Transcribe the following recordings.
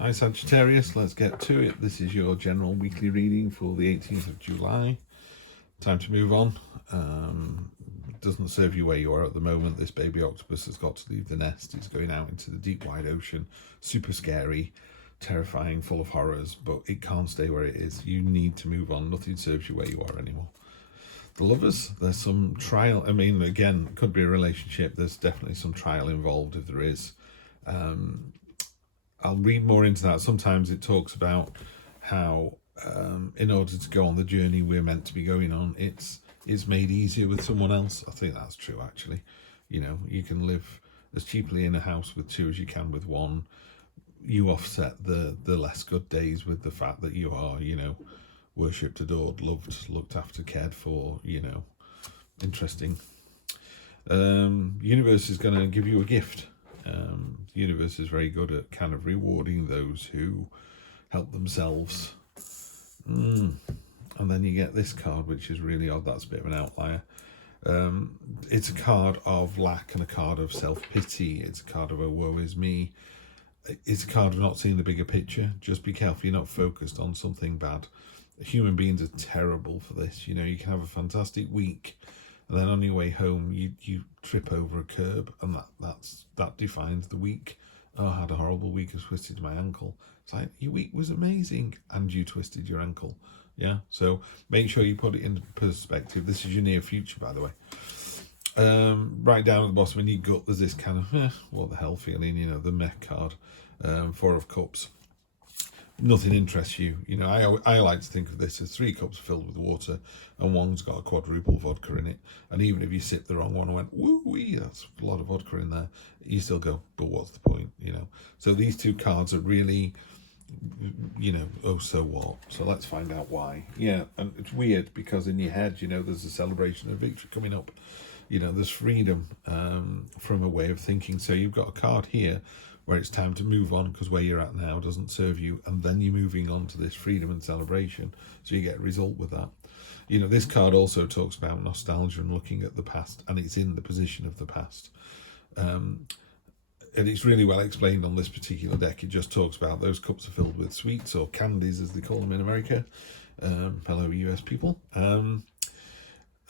Hi Sagittarius, let's get to it. This is your general weekly reading for the 18th of July. Time to move on. It doesn't serve you where you are at the moment. This baby octopus has got to leave the nest. It's going out into the deep wide ocean. Super scary, terrifying, full of horrors, but it can't stay where it is. You need to move on. Nothing serves you where you are anymore. The lovers, there's some trial. I mean, again, it could be a relationship. There's definitely some trial involved if there is. I'll read more into that. Sometimes it talks about how in order to go on the journey we're meant to be going on, it's made easier with someone else. I think that's true, actually. You know, you can live as cheaply in a house with two as you can with one. You offset the less good days with the fact that you are, you know, worshipped, adored, loved, looked after, cared for, you know. Interesting. Universe is going to give you a gift. The universe is very good at kind of rewarding those who help themselves. And then you get this card, which is really odd. That's a bit of an outlier. It's a card of lack and a card of self-pity. It's a card of a woe is me. It's a card of not seeing the bigger picture. Just be careful you're not focused on something bad. Human beings are terrible for this. You know, you can have a fantastic week, and then on your way home, you trip over a curb, and that defines the week. Oh, I had a horrible week. I twisted my ankle. It's like, your week was amazing, and you twisted your ankle. Yeah, so make sure you put it into perspective. This is your near future, by the way. Right down at the bottom in your gut, there's this kind of, what the hell feeling, you know, the meh card. Four of Cups. Nothing interests you. You know, I like to think of this as 3 cups filled with water and one's got a quadruple vodka in it. And even if you sip the wrong one and went, woo-wee, that's a lot of vodka in there, you still go, but what's the point, you know? So these two cards are really, you know, oh, so what? So let's find out why. Yeah, and it's weird because in your head, you know, there's a celebration of victory coming up. You know, there's freedom from a way of thinking. So you've got a card here where it's time to move on because where you're at now doesn't serve you, and then you're moving on to this freedom and celebration, so you get a result with that. You know, this card also talks about nostalgia and looking at the past, and it's in the position of the past. And it's really well explained on this particular deck. It just talks about those cups are filled with sweets, or candies as they call them in America. Fellow US people.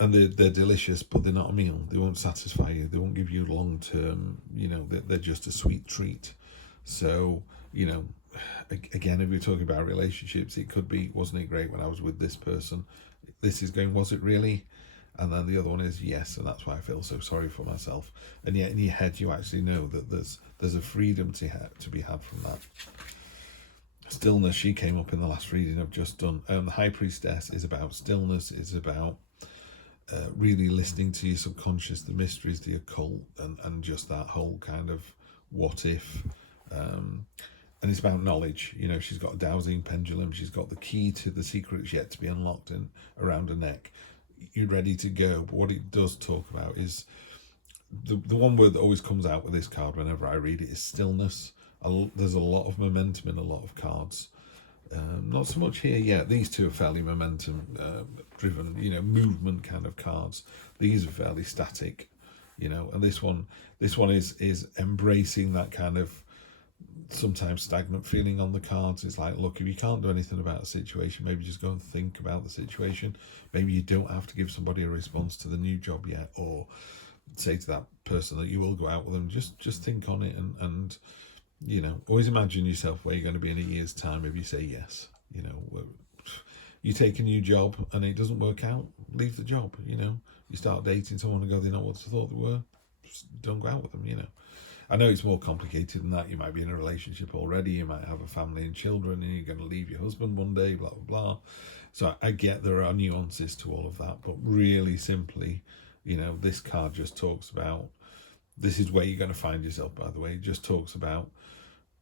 And they're delicious, but they're not a meal. They won't satisfy you. They won't give you long-term, you know, they're just a sweet treat. So, you know, again, if we're talking about relationships, it could be, wasn't it great when I was with this person? This is going, was it really? And then the other one is yes, and that's why I feel so sorry for myself. And yet in your head, you actually know that there's a freedom to be had from that. Stillness, she came up in the last reading I've just done. The High Priestess is about stillness, is about really listening to your subconscious, the mysteries, the occult, and just that whole kind of what if. And it's about knowledge. You know, she's got a dowsing pendulum. She's got the key to the secrets yet to be unlocked in around her neck. You're ready to go. But what it does talk about is the one word that always comes out with this card whenever I read it is stillness. There's a lot of momentum in a lot of cards. Not so much here yet. These two are fairly momentum driven, you know, movement kind of cards. These are fairly static, you know, and this one is embracing that kind of sometimes stagnant feeling on the cards. It's like, look, if you can't do anything about a situation, maybe just go and think about the situation. Maybe you don't have to give somebody a response to the new job yet, or say to that person that you will go out with them, just think on it, and you know, always imagine yourself where you're going to be in a year's time if you say yes. You know, you take a new job and it doesn't work out, leave the job. You know, you start dating someone and go, they're not what I thought they were, just don't go out with them, you know. I know it's more complicated than that. You might be in a relationship already, you might have a family and children, and you're going to leave your husband one day, blah, blah, blah. So I get there are nuances to all of that, but really simply, you know, this card just talks about, this is where you're going to find yourself, by the way. It just talks about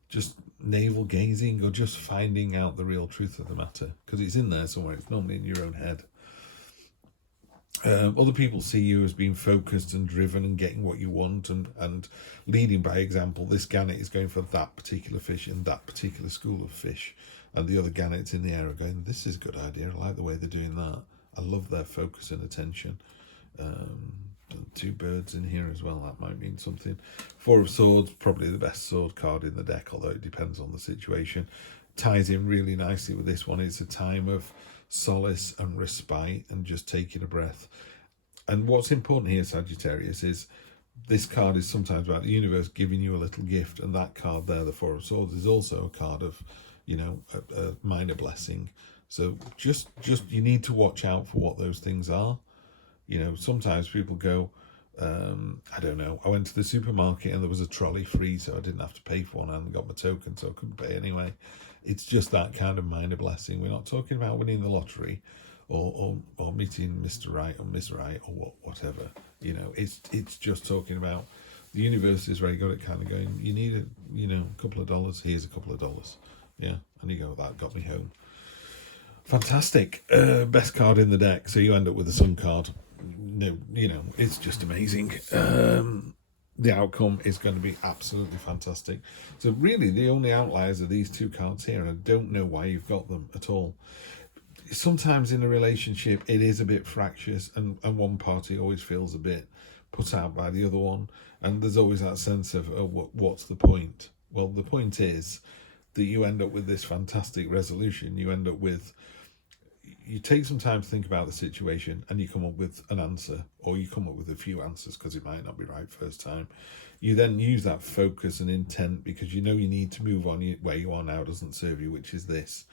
just navel gazing, or just finding out the real truth of the matter, because it's in there somewhere. It's normally in your own head. Other people see you as being focused and driven and getting what you want and leading by example. This gannet is going for that particular fish in that particular school of fish, and the other gannets in the air are going, this is a good idea, I like the way they're doing that, I love their focus and attention. two birds in here as well. That might mean something. Four of Swords, probably the best sword card in the deck, although it depends on the situation. Ties in really nicely with this one. It's a time of solace and respite and just taking a breath. And what's important here, Sagittarius, is this card is sometimes about the universe giving you a little gift, and that card there, the Four of Swords, is also a card of, you know, a minor blessing. So just you need to watch out for what those things are. You know, sometimes people go, I don't know, I went to the supermarket and there was a trolley free, so I didn't have to pay for one and got my token, so I couldn't pay anyway. It's just that kind of minor blessing. We're not talking about winning the lottery or meeting Mr. Right or Miss Right or whatever. You know, it's just talking about the universe is very good at kind of going, you need a couple of dollars, here's a couple of dollars. Yeah, and you go, that got me home. Fantastic. Best card in the deck, so you end up with the Sun card. No, you know, it's just amazing. The outcome is going to be absolutely fantastic. So really the only outliers are these two cards here, and I don't know why you've got them at all. Sometimes in a relationship it is a bit fractious, and one party always feels a bit put out by the other one, and there's always that sense of what's the point? Well, the point is that you end up with this fantastic resolution. You end up with, you take some time to think about the situation and you come up with an answer, or you come up with a few answers because it might not be right first time. You then use that focus and intent because you know you need to move on. Where you are now doesn't serve you, which is this.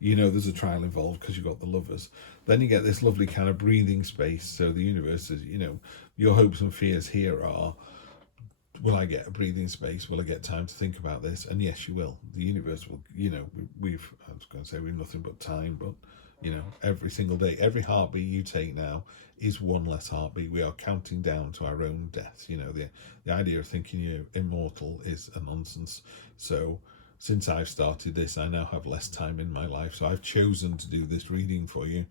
You know there's a trial involved because you've got the Lovers. Then you get this lovely kind of breathing space. So the universe is, you know, your hopes and fears here are, will I get a breathing space? Will I get time to think about this? And yes, you will. The universe will, you know, I was going to say we've nothing but time, but, you know, every single day, every heartbeat you take now is one less heartbeat. We are counting down to our own death. You know, the idea of thinking you're immortal is a nonsense. So since I've started this, I now have less time in my life. So I've chosen to do this reading for you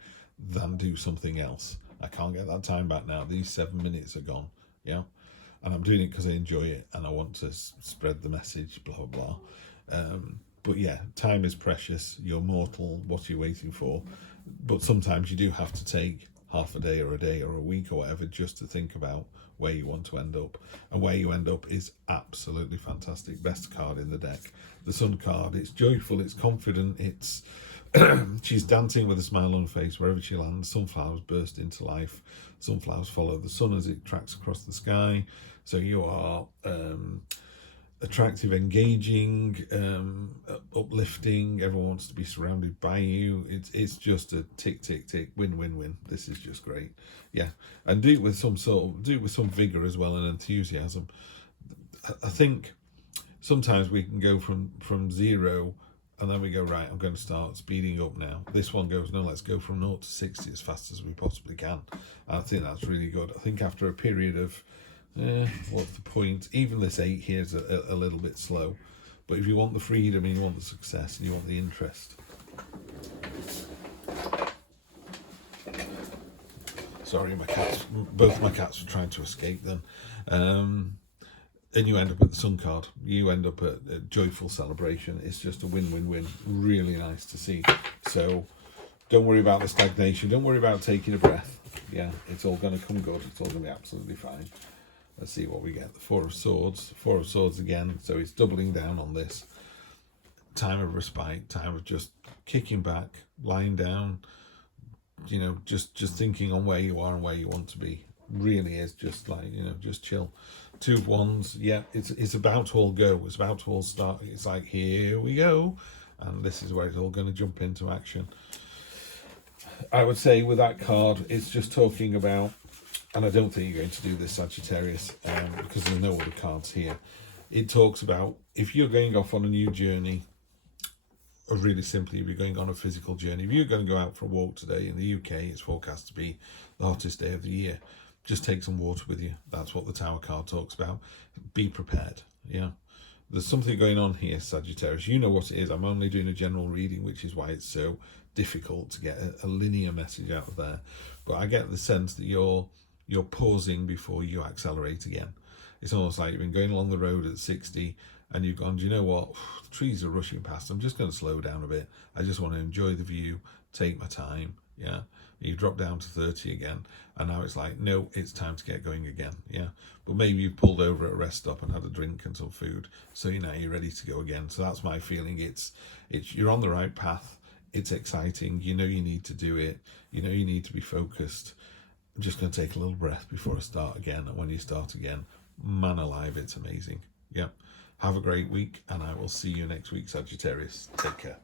than do something else. I can't get that time back now. These 7 minutes are gone. Yeah. And I'm doing it because I enjoy it and I want to spread the message, blah, blah, blah. But yeah, time is precious. You're mortal. What are you waiting for? But sometimes you do have to take half a day or a week or whatever just to think about where you want to end up. And where you end up is absolutely fantastic. Best card in the deck. The Sun card. It's joyful. It's confident. It's she's dancing with a smile on her face wherever she lands. Sunflowers burst into life. Sunflowers follow the sun as it tracks across the sky. So you are attractive, engaging, uplifting. Everyone wants to be surrounded by you. It's just a tick, tick, tick, win, win, win. This is just great. Yeah, and do it with some vigor as well and enthusiasm. I think sometimes we can go from zero. And then we go, right, I'm going to start speeding up now. This one goes, no, let's go from 0 to 60 as fast as we possibly can. And I think that's really good. I think after a period of, what's the point? Even this 8 here is a little bit slow. But if you want the freedom and you want the success and you want the interest. Sorry, both my cats were trying to escape then. And you end up at the Sun card. You end up at a joyful celebration. It's just a win-win-win. Really nice to see. So don't worry about the stagnation. Don't worry about taking a breath. Yeah, it's all going to come good. It's all going to be absolutely fine. Let's see what we get. The Four of Swords. Four of Swords again. So it's doubling down on this. Time of respite. Time of just kicking back, lying down. You know, just thinking on where you are and where you want to be. Really is just like, you know, just chill. Two of Wands, yeah, it's about to all go. It's about to all start. It's like, here we go. And this is where it's all going to jump into action. I would say with that card, it's just talking about, and I don't think you're going to do this, Sagittarius, because there's no other cards here. It talks about if you're going off on a new journey, or really simply, if you're going on a physical journey, if you're going to go out for a walk today in the UK, it's forecast to be the hottest day of the year. Just take some water with you. That's what the Tower card talks about. Be prepared. Yeah. There's something going on here, Sagittarius. You know what it is. I'm only doing a general reading, which is why it's so difficult to get a linear message out of there. But I get the sense that you're pausing before you accelerate again. It's almost like you've been going along the road at 60 and you've gone, do you know what? The trees are rushing past. I'm just going to slow down a bit. I just want to enjoy the view, take my time. Yeah, you drop down to 30 again, and now it's like, no, it's time to get going again. Yeah, but maybe you've pulled over at a rest stop and had a drink and some food, so you're ready to go again. So that's my feeling. It's you're on the right path. It's exciting. You know you need to do it. You know you need to be focused. I'm just going to take a little breath before I start again. And when you start again, man alive, it's amazing. Yeah. Have a great week, and I will see you next week, Sagittarius. Take care.